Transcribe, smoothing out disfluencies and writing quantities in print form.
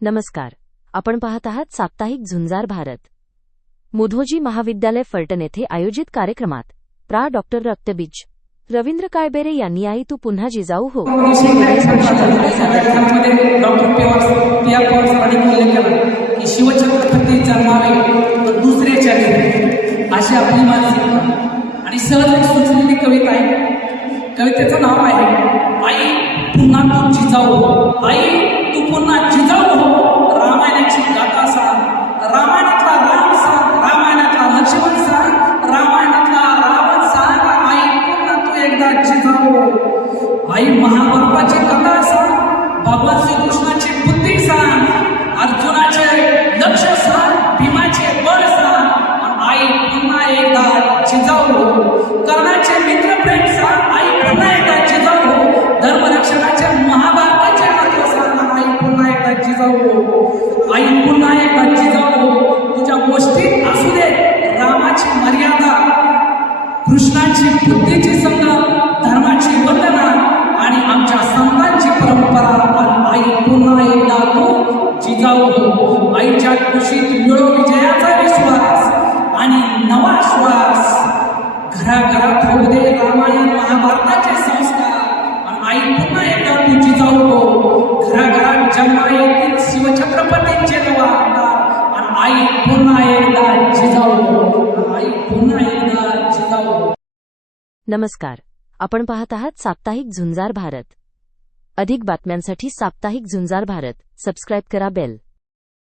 नमस्कार. आपण पाहत आहात साप्ताहिक झुंजार भारत. मुधोजी महाविद्यालय फलटण येथे आयोजित कार्यक्रमात प्रा. डॉक्टर रक्तबीज रवींद्र काळबेरे यांनी आई तू पुन्हा जिजाऊ हो शिवछत्रपती जन्मावे तर दुसऱ्याच्या घरी अशी आपली मानसिकता आणि सहज सुचलेली कविता आहे. कवितेचं नाव आहे आई पुन्हा तू जिजाऊ हो. आई तू पुन्हा जिजाऊ हो. रामायणाची गाथा सांग, रामायणातला राम सांग, रामायणातला लक्ष्मण सांग, रामायणातला रावण सांग. आई पुन्हा तू एकदा जिजाऊ हो. आई महाभारताची कथा सांग, भगवान श्रीकृष्णाची बुद्धी सांग, अर्जुनाचे लक्ष सांग, भीमाचे बळ सांग. आई पुन्हा एकदा जिजाऊ हो. कर्णाचे मित्र प्रेम सांग, आई पुन्हा एकदा जिजाऊ हो. धर्मरक्षणाचे महाभारताचे महत्व सांग, आई पुन्हा एकदा जिजाऊ हो. आई पुन्हा एकदा जिजाऊ हो. तुझ्या गोष्टीत असू दे रामाची मर्यादा, कृष्णाची बुद्धीची संगत, धर्माची वंदना आणि आमच्या संतांची परंपरा. आई पुन्हा एकदा तू जिजाऊ हो. आईच्या कुशीत मिळो विजयाचा विश्वास आणि नवा श्वास. घराघरात होऊ दे रामायण महाभारताचे संस्कार. आई पुन्हा एकदा तू जिजाऊ हो. घराघरात जन्मा येतील शिवछत्रपतींचे नवा अवतार. आई पुन्हा एकदा जिजाऊ हो. आई पुन्हा एकदा जिजाऊ हो. नमस्कार. आपण पाहत आहात साप्ताहिक झुंजार भारत. अधिक बातम्यांसाठी साप्ताहिक झुंजार भारत सबस्क्राईब करा. बेल